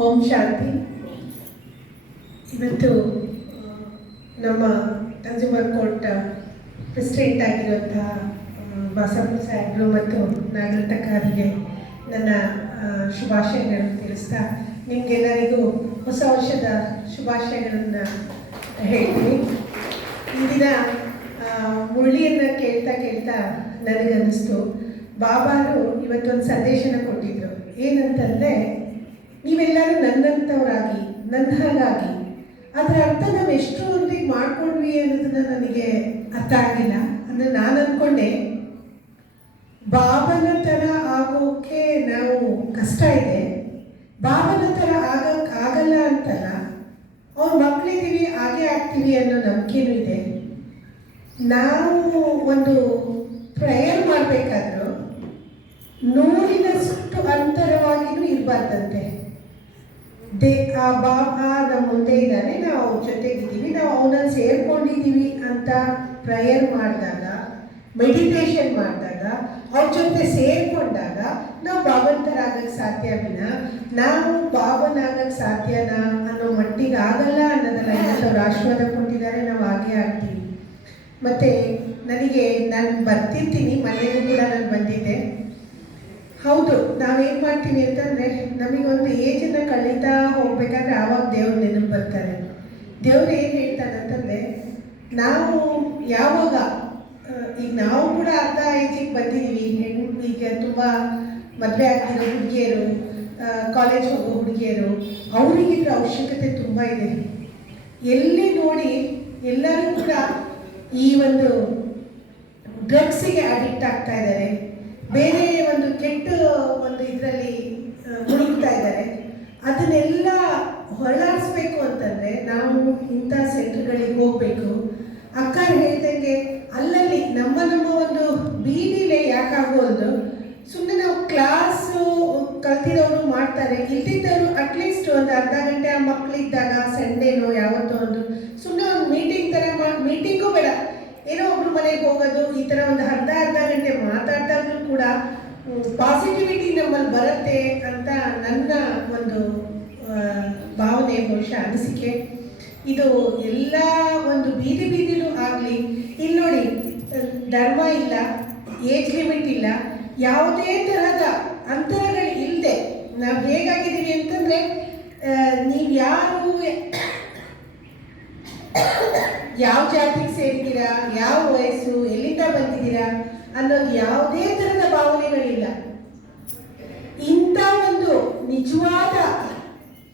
ಓಂ ಶಾಂತಿ. ಇವತ್ತು ನಮ್ಮ court president ಆಗಿರುವಂತಹ ಬಸಪ್ಪ ಸಾಹೇಬರು ಮತ್ತು ನಾಗರಟಕ್ಕಾರಿಗೆ ನನ್ನ ಶುಭಾಶಯಗಳನ್ನು ತಿಳಿಸ್ತಾ ನಿಮಗೆಲ್ಲರಿಗೂ ಹೊಸ ವರ್ಷದ ಶುಭಾಶಯಗಳನ್ನು ಹೇಳ್ತೀನಿ. ಈ ದಿನ ಮುರಳಿಯನ್ನು ಕೇಳ್ತಾ ಕೇಳ್ತಾ ನನಗನ್ನಿಸ್ತು. ಬಾಬಾರು ಇವತ್ತೊಂದು ಸಂದೇಶನ ಕೊಟ್ಟಿದ್ದರು ಏನಂತಂದರೆ ನೀವೆಲ್ಲರೂ ನನ್ನಂಥವರಾಗಿ ನನ್ನ ಹಾಗಾಗಿ ಅದರ ಅರ್ಥ ನಾವು ಎಷ್ಟರವರೆಗೆ ಮಾಡ್ಕೊಂಡ್ವಿ ಅನ್ನೋದನ್ನ ನನಗೆ ಅರ್ಥ ಆಗಿಲ್ಲ ಅಂದರೆ ನಾನು ಅಂದ್ಕೊಂಡೆ ಬಾಬನ ಥರ ಆಗೋಕ್ಕೆ ನಾವು ಕಷ್ಟ ಇದೆ. ಬಾಬನ ಥರ ಆಗಕ್ಕೆ ಆಗಲ್ಲ ಅಂತಲ್ಲ, ಅವ್ರ ಮಕ್ಕಳಿದ್ದೀವಿ ಹಾಗೆ ಆಗ್ತೀವಿ ಅನ್ನೋ ನಂಬಿಕೆನೂ ಇದೆ. ನಾವು ಒಂದು ಆ ನಮ್ಮ ಮುಂದೆ ಇದ್ದಾನೆ ನಾವು ಅವ್ರ ಜೊತೆಗಿದ್ದೀವಿ. ನಾವು ಅವನಲ್ಲಿ ಸೇರ್ಕೊಂಡಿದ್ದೀವಿ ಅಂತ ಪ್ರೇಯರ್ ಮಾಡಿದಾಗ ಮೆಡಿಟೇಷನ್ ಮಾಡಿದಾಗ, ಅವ್ರ ಜೊತೆ ಸೇರ್ಕೊಂಡಾಗ ನಾವು ಭಾವಂತರಾಗಕ್ಕೆ ಸಾಧ್ಯ ವಿನ, ನಾವು ಭಾವನಾಗಕ್ಕೆ ಸಾಧ್ಯನಾ ಅನ್ನೋ ಮಟ್ಟಿಗೆ ಆಗಲ್ಲ ಅನ್ನೋದನ್ನ ಅವ್ರು ಆಶೀರ್ವಾದ ಕೊಟ್ಟಿದ್ದಾರೆ ನಾವು ಹಾಗೆ ಆಗ್ತೀವಿ. ಮತ್ತು ನನಗೆ ನಾನು ಬರ್ತಿರ್ತೀನಿ. ಮನೆಯಲ್ಲೂ ಕೂಡ ನಾನು ಬಂದಿದ್ದೆ. ಹೌದು, ನಾವೇನು ಮಾಡ್ತೀವಿ ಅಂತಂದರೆ ನಮಗೊಂದು ಏಜನ್ನು ಕಳೀತಾ ಹೋಗ್ಬೇಕಾದ್ರೆ ಆವಾಗ ದೇವ್ರ ನೆನಪು ಬರ್ತಾರೆ. ದೇವ್ರು ಏನು ಹೇಳ್ತಾರೆ ಅಂತಂದ್ರೆ, ನಾವು ಯಾವಾಗ ಈಗ ನಾವು ಕೂಡ ಅರ್ಧ ಏಜಿಗೆ ಬಂದಿದ್ದೀವಿ ಹೆಣ್ಣು, ಈಗ ತುಂಬ ಮದುವೆ ಆಗ್ತಿರೋ ಹುಡುಗಿಯರು ಕಾಲೇಜ್ ಹೋಗೋ ಹುಡುಗಿಯರು, ಅವರಿಗಿದ್ರ ಅವಶ್ಯಕತೆ ತುಂಬ ಇದೆ. ಎಲ್ಲಿ ನೋಡಿ ಎಲ್ಲರೂ ಕೂಡ ಈ ಒಂದು ಡ್ರಗ್ಸಿಗೆ ಅಡಿಕ್ಟ್ ಆಗ್ತಾ ಇದ್ದಾರೆ ಬೇರೆ ಒಂದು ಕೆಟ್ಟ ಒಂದು ಇದರಲ್ಲಿ ಹುಡುಕ್ತಾ ಇದ್ದಾರೆ. ಅದನ್ನೆಲ್ಲ ಹೊರಳಾಡಿಸ್ಬೇಕು ಅಂತಂದರೆ ನಾವು ಇಂಥ ಸೆಂಟ್ರ್ಗಳಿಗೆ ಹೋಗಬೇಕು. ಅಕ್ಕ ಹೇಳ್ದಂಗೆ ಅಲ್ಲಲ್ಲಿ ನಮ್ಮ ನಮ್ಮ ಒಂದು ಬೀದಿಲೆ ಯಾಕಾಗೋದು ಸುಮ್ಮನೆ ನಾವು ಕ್ಲಾಸು ಕಲ್ತಿರೋರು ಮಾಡ್ತಾರೆ. ಇಲ್ದಿದ್ದವರು ಅಟ್ಲೀಸ್ಟ್ ಒಂದು ಅರ್ಧ ಗಂಟೆ ಆ ಮಕ್ಕಳಿದ್ದಾಗ ಸಂಡೇನೋ ಯಾವತ್ತೋ ಒಂದು ಸುಮ್ಮನೆ ಒಂದು ಮೀಟಿಂಗ್ ಥರ ಮೀಟಿಂಗೂ ಬೇಡ. ಮನೆಗೆ ಹೋಗೋದು, ಈ ಥರ ಒಂದು ಅರ್ಧ ಅರ್ಧ ಗಂಟೆ ಮಾತಾಡ್ದಾಗಲೂ ಕೂಡ ಪಾಸಿಟಿವಿಟಿ ನಮ್ಮಲ್ಲಿ ಬರುತ್ತೆ ಅಂತ ನನ್ನ ಒಂದು ಭಾವನೆ, ಬಹುಶಃ ಅನಿಸಿಕೆ. ಇದು ಎಲ್ಲ ಒಂದು ಬೀದಿ ಬೀದಿನೂ ಆಗಲಿ ಇಲ್ಲಿ ನೋಡಿ, ಧರ್ಮ ಇಲ್ಲ ಏಜ್ ಲಿಮಿಟ್ ಇಲ್ಲ, ಯಾವುದೇ ತರಹದ ಅಂತರಗಳು ಇಲ್ಲದೆ ನಾವು ಹೇಗಾಗಿದ್ದೀವಿ ಅಂತಂದರೆ ನೀವು ಯಾರು ಯಾವ ಜಾತಿಗೆ ಸೇರಿದ್ದೀರಾ ಯಾವ ವಯಸ್ಸು? ಎಲ್ಲಿಂದ ಬಂದಿದ್ದೀರಾ? ಅನ್ನೋದು ಯಾವುದೇ ತರದ ಭಾವನೆಗಳಿಲ್ಲ. ಇಂಥ ಒಂದು ನಿಜವಾದ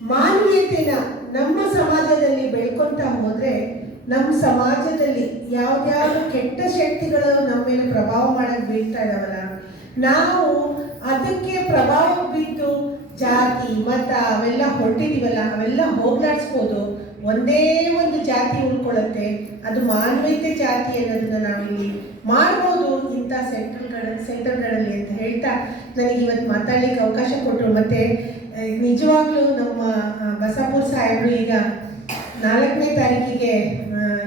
ಮಾನವೀಯತೆನ ನಮ್ಮ ಸಮಾಜದಲ್ಲಿ ಬೆಳ್ಕೊಂತ ಹೋದ್ರೆ, ನಮ್ಮ ಸಮಾಜದಲ್ಲಿ ಯಾವ್ದಾವ ಕೆಟ್ಟ ಶಕ್ತಿಗಳು ನಮ್ಮ ಮೇಲೆ ಪ್ರಭಾವ ಮಾಡಕ್ ಬೀಳ್ತಾ ಇದಾವಲ್ಲ? ನಾವು ಅದಕ್ಕೆ ಪ್ರಭಾವ ಬಿದ್ದು ಜಾತಿ, ಮತ ಅವೆಲ್ಲ ಹೊರಟಿದೀವಲ್ಲ, ಅವೆಲ್ಲ ಹೋಗ್ಲಾಡ್ಸ್ಬೋದು. ಒಂದೇ ಒಂದು ಜಾತಿ ಉಳ್ಕೊಳ್ಳುತ್ತೆ, ಅದು ಮಾನವೀಯತೆ ಜಾತಿ ಅನ್ನೋದನ್ನ ನಾವಿಲ್ಲಿ ಮಾಡ್ಬೋದು ಇಂಥ ಸೆಂಟರ್ಗಳ ಸೆಂಟರ್ಗಳಲ್ಲಿ ಅಂತ ಹೇಳ್ತಾ ನನಗೆ ಇವತ್ತು ಮಾತಾಡ್ಲಿಕ್ಕೆ ಅವಕಾಶ ಕೊಟ್ಟರು ಮತ್ತೆ ನಿಜವಾಗ್ಲೂ ನಮ್ಮ ಬಸಾಪುರ್ ಸಾಹೇಬರು ಈಗ ನಾಲ್ಕನೇ ತಾರೀಕಿಗೆ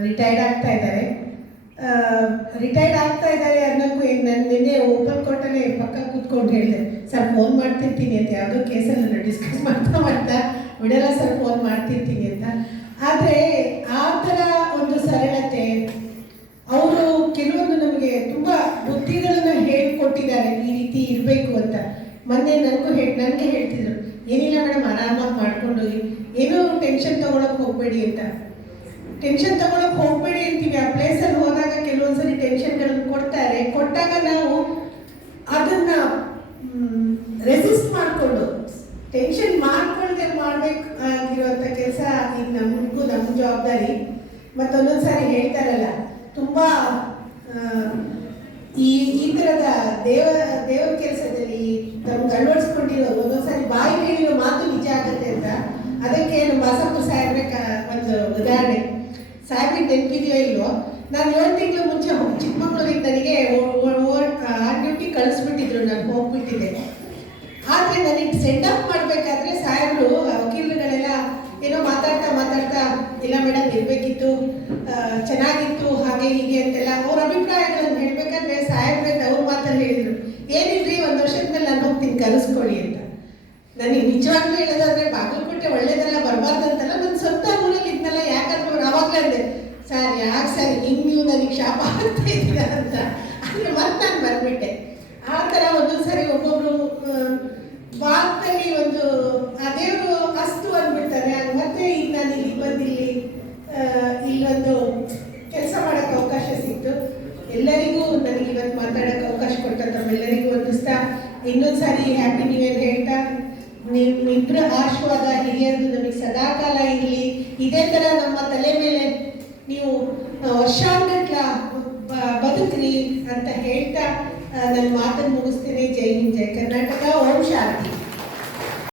ರಿಟೈರ್ಡ್ ಆಗ್ತಾ ಇದ್ದಾರೆ. ರಿಟೈರ್ಡ್ ಆಗ್ತಾ ಇದ್ದಾರೆ ಅನ್ನೋಕ್ಕೂ ಏನು ನಾನು ನಿನ್ನೆ ಓಪನ್ ಕೋರ್ಟಲ್ಲೇ ಪಕ್ಕ ಕೂತ್ಕೊಂಡು ಹೇಳಿದೆ, ಸರ್ ಫೋನ್ ಮಾಡ್ತಿರ್ತೀನಿ ಅಂತ ಯಾವುದೋ ಕೇಸಲ್ಲಿ ನಾನು ಡಿಸ್ಕಸ್ ಮಾಡ್ತಾ ಮಾಡ್ತಾ ಬಿಡಲ್ಲ ಸರ್ ಫೋನ್ ಮಾಡ್ತಿರ್ತೀನಿ ಅಂತ. ಆದರೆ ಆ ಥರ ಒಂದು ಸರಳತೆ ಅವರು ಕೆಲವೊಂದು ನಮಗೆ ತುಂಬ ಹೇಳಿ ಹೇಳಿಕೊಟ್ಟಿದ್ದಾರೆ, ಈ ರೀತಿ ಇರಬೇಕು ಅಂತ. ಮೊನ್ನೆ ನನಗೂ ಹೇಳಿ ನನಗೆ ಹೇಳ್ತಿದ್ರು, ಏನಿಲ್ಲ ಮೇಡಮ್, ಆರಾಮಾಗಿ ಮಾಡ್ಕೊಂಡು ಏನೂ ಟೆನ್ಷನ್ ತೊಗೊಳಕ್ಕೆ ಹೋಗಬೇಡಿ ಅಂತ. ಟೆನ್ಷನ್ ತಗೊಳ್ಳೋಕೆ ಹೋಗಬೇಡಿ ಅಂತೀವಿ. ಆ ಪ್ಲೇಸಲ್ಲಿ ಹೋದಾಗ ಕೆಲವೊಂದ್ಸರಿ ಟೆನ್ಷನ್ಗಳನ್ನು ಕೊಡ್ತಾರೆ. ಕೊಟ್ಟಾಗ ನಾವು ಅದನ್ನು ರೆಸಿಸ್ಟ್ ಮಾಡಿಕೊಂಡು, ಟೆನ್ಷನ್ ಮಾಡ್ಕೊಳ್ದೆ ಮಾಡ್ಬೇಕು ಆಗಿರುವಂಥ ಕೆಲಸ ಈಗ ನಮಗೂ ನಮ್ಮ ಜವಾಬ್ದಾರಿ. ಮತ್ತು ಒಂದೊಂದು ಸಾರಿ ಹೇಳ್ತಾರಲ್ಲ, ತುಂಬ ಈ ಈ ಥರದ ದೇವ, ದೇವರ ಕೆಲಸದಲ್ಲಿ ನಮ್ಗೆ ಅಳವಡಿಸ್ಕೊಂಡಿರೋದು ಒಂದೊಂದು ಸಾರಿ ಬಾಯಿ ಹೇಳಿರೋ ಮಾತು ನಿಜ ಆಗತ್ತೆ ಅಂತ. ಅದಕ್ಕೆ ನಮ್ಮ ಬಸಪ್ಪ ಸಾಹೇಬ್ರೆ ಒಂದು ಉದಾಹರಣೆ. ಸಾಹೇಬ್ರಿಗೆ ನೆನಪಿದೆಯೋ ಇಲ್ವೋ? ನಾನು ಏಳು ತಿಂಗಳು ಮುಂಚೆ ಚಿಕ್ಕಮಗಳೂರಿಗೆ ನನಗೆ ಇಟ್ ಸೆಟ್ ಅಪ್ ಮಾಡಬೇಕಾದ್ರೆ ಸಾಹೇಬರು ವಕೀಲರುಗಳೆಲ್ಲ ಏನೋ ಮಾತಾಡ್ತಾ ಮಾತಾಡ್ತಾ, ಇಲ್ಲ ಮೇಡಮ್ ಇರಬೇಕಿತ್ತು ಚೆನ್ನಾಗಿತ್ತು, ಹಾಗೆ ಹೀಗೆ ಅಂತೆಲ್ಲ ಅವ್ರ ಅಭಿಪ್ರಾಯಗಳನ್ನು ಹೇಳ್ಬೇಕಾದ್ರೆ ಸಾಹೇಬ್ರೆ ಅವ್ರ ಮಾತಲ್ಲಿ ಹೇಳಿದ್ರು. ಏನಿಲ್ರಿ ಒಂದು ವರ್ಷದ ಮೇಲೆ ನಾನು ಹೋಗ್ತೀನಿ ಕಲಿಸ್ಕೊಳ್ಳಿ ಅಂತ. ನನಗೆ ನಿಜವಾಗ್ಲೂ ಹೇಳೋದಾದ್ರೆ ಬಾಗಲಕೋಟೆ ಒಳ್ಳೇದೆಲ್ಲ ಬರಬಾರ್ದಂತಲ್ಲ ನನ್ನ ಸ್ವಂತ ಊರಲ್ಲಿ ಇದ್ನಲ್ಲ, ಯಾಕಂದ್ರೆ ಅವಾಗಲೇ ಅಂದೆ, ಸರ್, ಯಾಕೆ ಸರ್, ಹಿಂಗೆ ನೀವು ನನಗೆ ಶಾಪ ಆಗ್ತಾ ಇದ್ದೀರಾ ಅಂತ? ಅಂದರೆ ಮತ್ತೆ ನಾನು ಬಂದ್ಬಿಟ್ಟೆ. ಮಾತಲ್ಲಿ ಒಂದು, ಆ ದೇವರು ಅಸ್ತು ಅಂದ್ಬಿಡ್ತಾರೆ ಮತ್ತೆ ಈಗ ನಾನು ಇಲ್ಲಿ ಬಂದಿಲ್ಲಿ ಇಲ್ಲಿ ಇಲ್ಲೊಂದು ಕೆಲಸ ಮಾಡೋಕ್ಕೆ ಅವಕಾಶ ಸಿಕ್ತು. ಎಲ್ಲರಿಗೂ ನನಗೆ ಇವತ್ತು ಮಾತಾಡೋಕ್ಕೆ ಅವಕಾಶ ಕೊಟ್ಟ ತಮ್ಮೆಲ್ಲರಿಗೂ ಇನ್ನೊಂದು ಸಾರಿ ಹ್ಯಾಪಿ ನ್ಯೂ ಇಯರ್ ಹೇಳ್ತಾ ನಿಮ್ಮಿಬ್ಬರ ಆಶೀರ್ವಾದ ಹಿರಿಯರದು ನಮಗೆ ಸದಾಕಾಲ ಇರಲಿ. ಇದೇ ಥರ ನಮ್ಮ ತಲೆ ಮೇಲೆ ನೀವು ವರ್ಷಾಂಗಟ್ಲ ಬದುಕ್ರಿ ಅಂತ ಹೇಳ್ತಾ ನನ್ನ ಮಾತನ್ನು ಮುಗಿಸ್ತೀನಿ. ಜೈ ಹಿಂದ್, ಜೈ ಕರ್ನಾಟಕ. ಓಂ ಶಾಂತಿ.